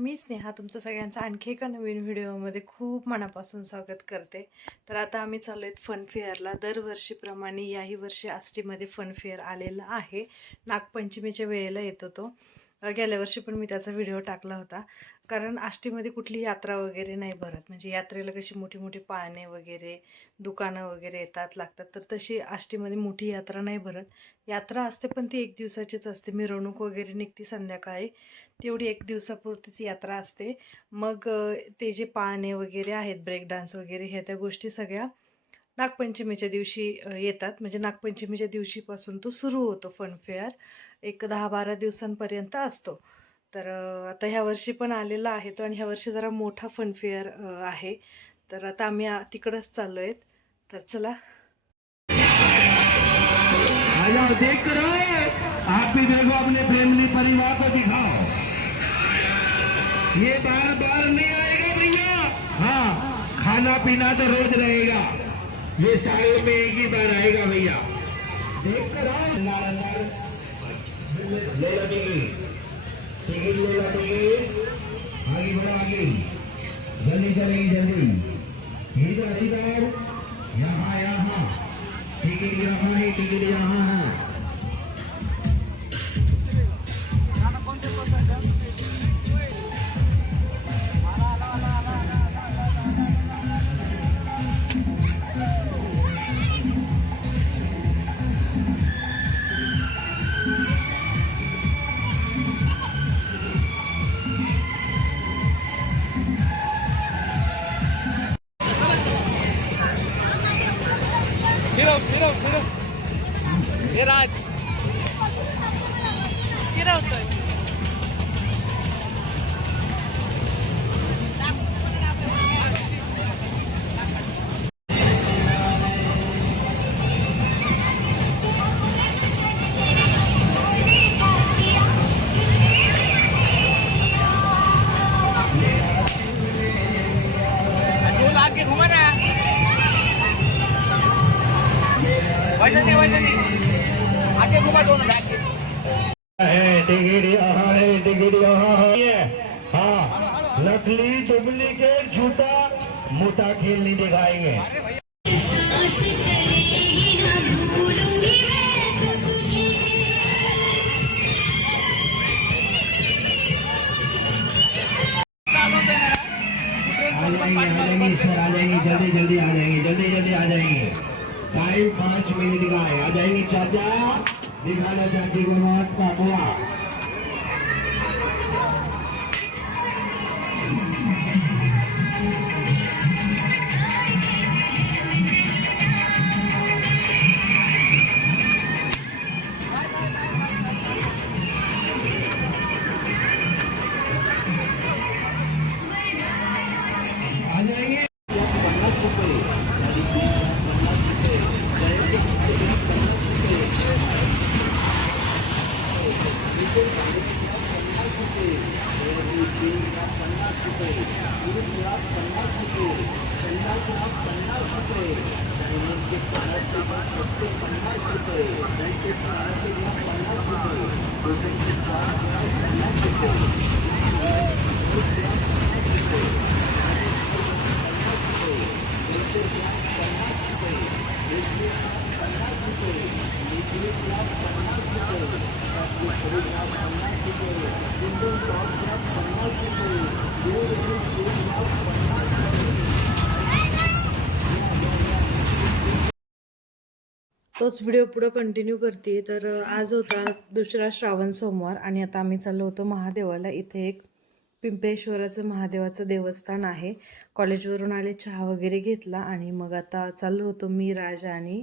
मी स्नेहा तुमचं सगळ्यांचं आणखी एका नवीन व्हिडिओमध्ये खूप मनापासून स्वागत करते. तर आता आम्ही चाललो आहेत फनफेअरला दरवर्षीप्रमाणे याही वर्षी आष्टीमध्ये फनफेअर आलेला आहे. नागपंचमीच्या वेळेला येतो तो. गेल्या वर्षी पण मी त्याचा व्हिडिओ टाकला होता. कारण आष्टीमध्ये कुठली यात्रा वगैरे नाही भरत. म्हणजे यात्रेला कशी मोठी मोठी पाळणे वगैरे दुकानं वगैरे येतात लागतात. तर तशी आष्टीमध्ये मोठी यात्रा नाही भरत. यात्रा असते पण ती एक दिवसाचीच असते. मिरवणूक वगैरे निघते संध्याकाळी. तेवढी एक दिवसापुरतीच यात्रा असते. मग ते जे पाळणे वगैरे आहेत ब्रेक डान्स वगैरे ह्या त्या गोष्टी सगळ्या नागपंचमीच्या दिवशी येतात. म्हणजे नागपंचमीच्या दिवशीपासून तो सुरू होतो फनफेअर एक दहा बारा दिवसांपर्यंत असतो. तर आता ह्या वर्षी पण आलेला आहे तो आणि ह्या वर्षी जरा मोठा फनफेअर आहे. तर आता आम्ही तिकडंच चाललो आहेत तर चला. आप भी देखो अपने फैमिली परिवार को दिखाओ. ये बार बार नहीं आएगा भैया। हाँ खाना पीना तो रोज रहेगा। ये साल में एक ही बार आएगा भैया। देख कर ले लो टिकट टिकट ले लो टिकट आगे बढ़ो आगे। जल्दी चलेगी, जल्दी। यहाँ यहाँ। टिकट यहाँ है, टिकट यहाँ हे राज फिरवतोय है है। ये, हाँ नकली डुप्लीकेट झूठा मोटा खेल नहीं दिखाएँगे। सर आ जाएँगे जल्दी जल्दी आ जाएँगे जल्दी जल्दी आ जाएँगे टाइम पाँच मिनट का है। आ जाएँगे चाचा दिखाना चाची को मत पापुआ पन्नास रुपये ब्लँकेट स्नानाचे पन्नास रुपये प्रोजेक्टचे चार पन्नास रुपये पन्नास रुपये पन्नास रुपये लेक्चर पन्नास रुपये रेशनिया पन्नास रुपये लेकिन पन्नास रुपये खरीदला पन्नास रुपये इंडियन टॉप पन्नास रुपये दूर सोन पन्नास तोच व्हिडिओ पुढं कंटिन्यू करते. तर आज होता दुसरा श्रावण सोमवार आणि आता आम्ही चाललो होतो महादेवाला. इथे एक पिंपेश्वराचं महादेवाचं देवस्थान आहे. कॉलेजवरून आले चहा वगैरे घेतला आणि मग आता चाललो होतो मी राज आणि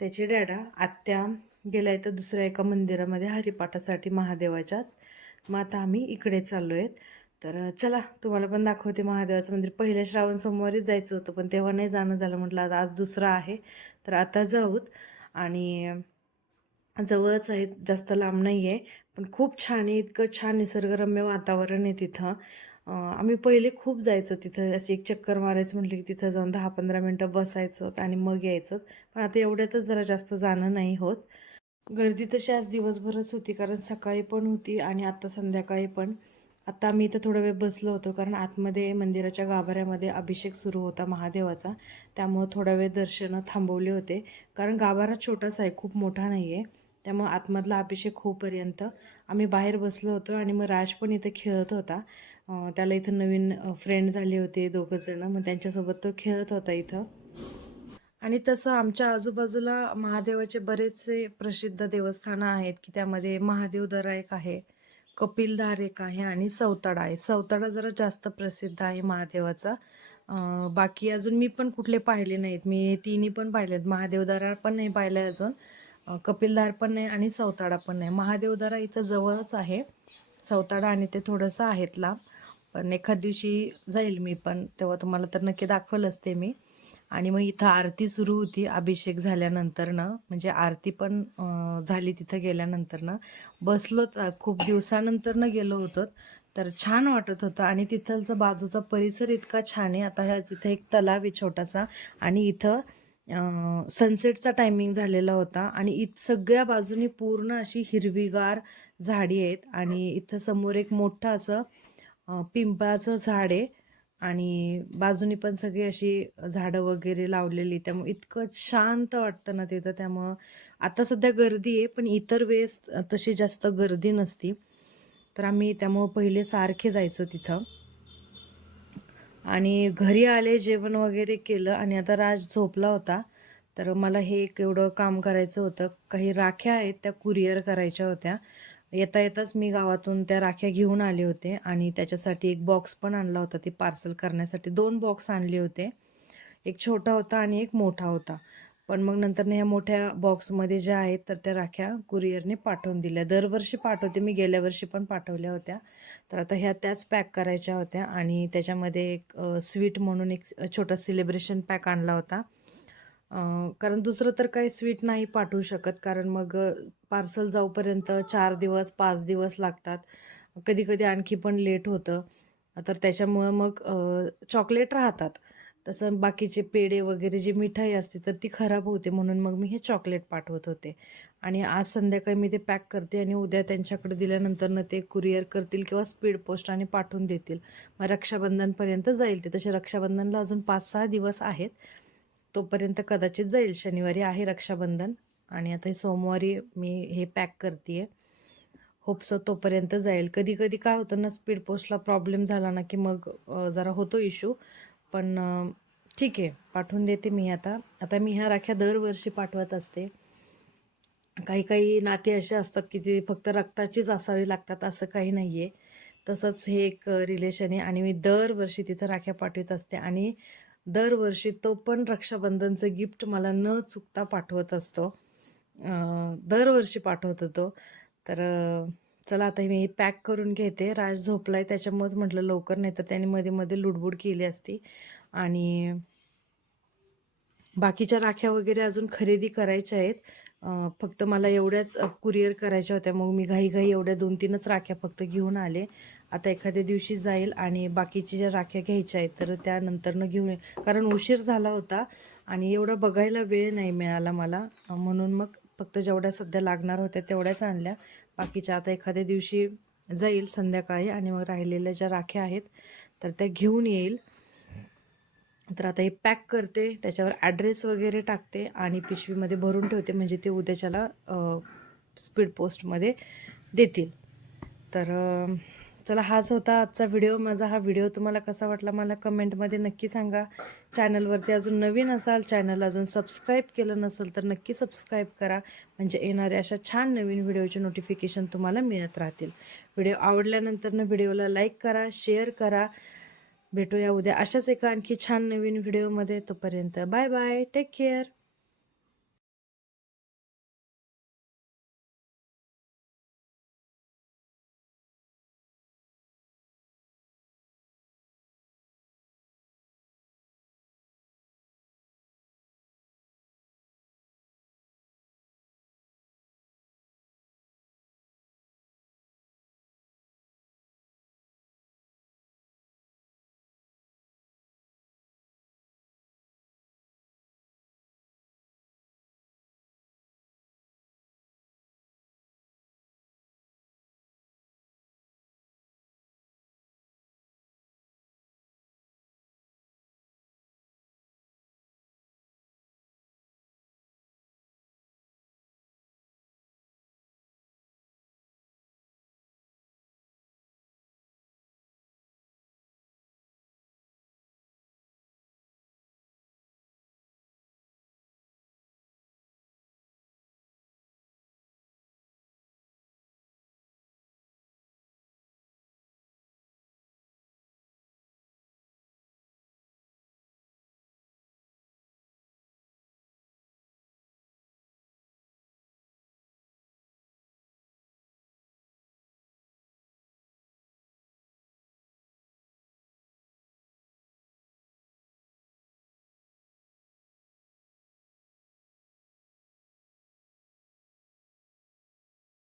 त्याचे डॅडा आत्या गेल्या तर दुसऱ्या एका मंदिरामध्ये हरिपाठासाठी महादेवाच्याच. मग आता आम्ही इकडे चाललो आहेत तर चला तुम्हाला पण दाखवते महादेवाचं मंदिर. पहिल्या श्रावण सोमवारीच जायचं होतं पण तेव्हा नाही जाणं झालं. म्हटलं आता आज दुसरा आहे. तर आता जाऊत. आणि जवळच आहे जास्त लांब नाही आहे पण खूप छान आहे इतकं छान निसर्गरम्य वातावरण आहे तिथं. आम्ही पहिले खूप जायचो तिथं अशी एक चक्कर मारायचं म्हटलं की तिथं जाऊन दहा पंधरा मिनटं बसायचो आणि मग यायचो पण आता एवढ्यातच जरा जास्त जाणं नाही होत. गर्दी तशी आज दिवसभरच होती कारण सकाळी पण होती आणि आता संध्याकाळी पण. आत्ता मी इथं थोडा वेळ बसलो होतो कारण आतमध्ये मंदिराच्या गाभाऱ्यामध्ये अभिषेक सुरू होता महादेवाचा. त्यामुळं थोडा वेळ दर्शनं थांबवले होते. कारण गाभारा छोटासा आहे खूप मोठा नाही आहे त्यामुळं आतमधला अभिषेक होईपर्यंत आम्ही बाहेर बसलो होतो आणि मग राज पण इथं खेळत होता. त्याला इथं नवीन फ्रेंड झाले होते दोघंजणं मग त्यांच्यासोबत तो खेळत होता इथं. आणि तसं आमच्या आजूबाजूला महादेवाचे बरेचसे प्रसिद्ध देवस्थानं आहेत की त्यामध्ये महादेवदरा एक आहे. कपिलधार एक आहे आणि सौताडा आहे. सौताडा जरा जास्त प्रसिद्ध आहे महादेवाचा. बाकी अजून मी पण कुठले पाहिले नाहीत. मी हे तिन्ही पण पाहिले आहेत. महादेवदारा पण नाही पाहिलं अजून. कपिलधार पण नाही आणि सौताडा पण नाही. महादेवदारा इथं जवळच आहे. सौताडा आणि ते थोडंसं आहेत लांब पण एखाद दिवशी जाईल मी पण. तेव्हा तुम्हाला तर नक्की दाखवलंच ते मी. आणि मग इथं आरती सुरू होती अभिषेक झाल्यानंतरनं. म्हणजे आरती पण झाली तिथं गेल्यानंतरनं. बसलो त- खूप दिवसानंतरनं गेलो होतो. तर छान वाटत होतं आणि तिथलचा बाजूचा परिसर इतका छान आहे. आता ह्या तिथं एक तलाव आहे छोटासा आणि इथं सनसेटचा टायमिंग झालेला होता. आणि इत सगळ्या बाजूनी पूर्ण अशी हिरवीगार झाडी आहेत. आणि इथं समोर एक मोठं असं पिंपळाचं झाड आहे. आणि बाजूनी पण सगळी अशी झाडं वगैरे लावलेली त्यामुळे इतकं शांत वाटतं ना तिथं त्यामुळं आता सध्या गर्दी आहे पण इतर वेळेस तशी जास्त गर्दी नसती. तर आम्ही त्यामुळं पहिले सारखे जायचो तिथं. आणि घरी आले जेवण वगैरे केलं आणि आता राज झोपला होता. तर मला हे एक एवढं काम करायचं होतं. काही राख्या आहेत त्या कुरिअर करायच्या होत्या. येता येताच मी गावातून त्या राख्या घेऊन आले होते आणि त्याच्यासाठी एक बॉक्स पण आणला होता. ते पार्सल करण्यासाठी दोन बॉक्स आणले होते. एक छोटा होता आणि एक मोठा होता. पण मग नंतर ह्या मोठ्या बॉक्समध्ये ज्या आहेत तर त्या राख्या कुरिअरने पाठवून दिल्या. दरवर्षी पाठवते. मी गेल्या वर्षी पण पाठवल्या होत्या. तर आता ह्या त्याच पॅक करायच्या होत्या आणि त्याच्यामध्ये एक स्वीट म्हणून एक छोटा सेलिब्रेशन पॅक आणला होता. कारण दुसरं तर काही स्वीट नाही पाठवू शकत कारण मग पार्सल जाऊपर्यंत चार दिवस पाच दिवस लागतात. कधी कधी आणखी पण लेट होतं. तर त्याच्यामुळं मग चॉकलेट राहतात. तसं बाकीचे पेढे वगैरे जी मिठाई असते तर ती खराब होते म्हणून मग मी हे चॉकलेट पाठवत होते. आणि आज संध्याकाळी मी ते पॅक करते आणि उद्या त्यांच्याकडे दिल्यानंतर ते कुरिअर करतील किंवा स्पीड पोस्ट आणि पाठवून देतील. मग रक्षाबंधनपर्यंत जाईल ते. तसे रक्षाबंधनला अजून पाच सहा दिवस आहेत. तोपर्यंत कदाचित जाईल. शनिवारी आहे रक्षाबंधन आणि आता हे सोमवारी मी हे पॅक करते आहे होपसो तोपर्यंत जाईल. कधी कधी काय होतं ना स्पीड पोस्टला प्रॉब्लेम झाला ना की मग जरा होतो इश्यू पण ठीक आहे पाठवून देते मी आता. आता मी ह्या राख्या दरवर्षी पाठवत असते. काही काही नाते असे असतात की ते फक्त रक्ताचीच असावी लागतात असं काही नाही आहे तसंच हे एक रिलेशन आहे आणि मी दरवर्षी तिथं राख्या पाठवत असते आणि दरवर्षी तो पण रक्षाबंधनचं गिफ्ट मला न चुकता पाठवत असतो. दरवर्षी पाठवत होतो तर चला आता मी पॅक करून घेते. राज झोपलाय त्याच्यामुळेच म्हटलं लवकर नाही तर त्याने मध्ये मध्ये लुडबुड केली असती. आणि बाकीच्या राख्या वगैरे अजून खरेदी करायच्या आहेत. फक्त मला एवढ्याच कुरिअर करायच्या होत्या. मग मी घाईघाई एवढ्या दोन तीनच राख्या फक्त घेऊन आले. आता एखाद्या दिवशी जाईल आणि बाकीच्या ज्या राख्या घ्यायच्या आहेत तर त्यानंतरनं घेऊन येईल. कारण उशीर झाला होता आणि एवढा बघायला वेळ नाही मिळाला मला. म्हणून मग फक्त जेवढ्या सध्या लागणार होत्या तेवढ्याच आणल्या. बाकीच्या आता एखाद्या दिवशी जाईल संध्याकाळी आणि मग राहिलेल्या ज्या राख्या आहेत तर त्या घेऊन येईल. तर आता हे पॅक करते त्याच्यावर ॲड्रेस वगैरे टाकते आणि पिशवीमध्ये भरून ठेवते म्हणजे ते उद्याच्याला स्पीड पोस्टमध्ये देतील. तर चला हाच होता आजचा व्हिडिओ माझा हा व्हिडिओ तुम्हाला कसा वाटला मला कमेंटमध्ये नक्की सांगा. चॅनलवरती अजून नवीन असाल चॅनल अजून सबस्क्राईब केलं नसेल तर नक्की सबस्क्राईब करा. म्हणजे येणाऱ्या अशा छान नवीन व्हिडिओचे नोटिफिकेशन तुम्हाला मिळत राहतील. व्हिडिओ आवडल्यानंतरनं व्हिडिओला लाईक करा शेअर करा. भेटूया उद्या अशाच एका आणखी छान नवीन व्हिडिओमध्ये. तोपर्यंत बाय बाय टेक केअर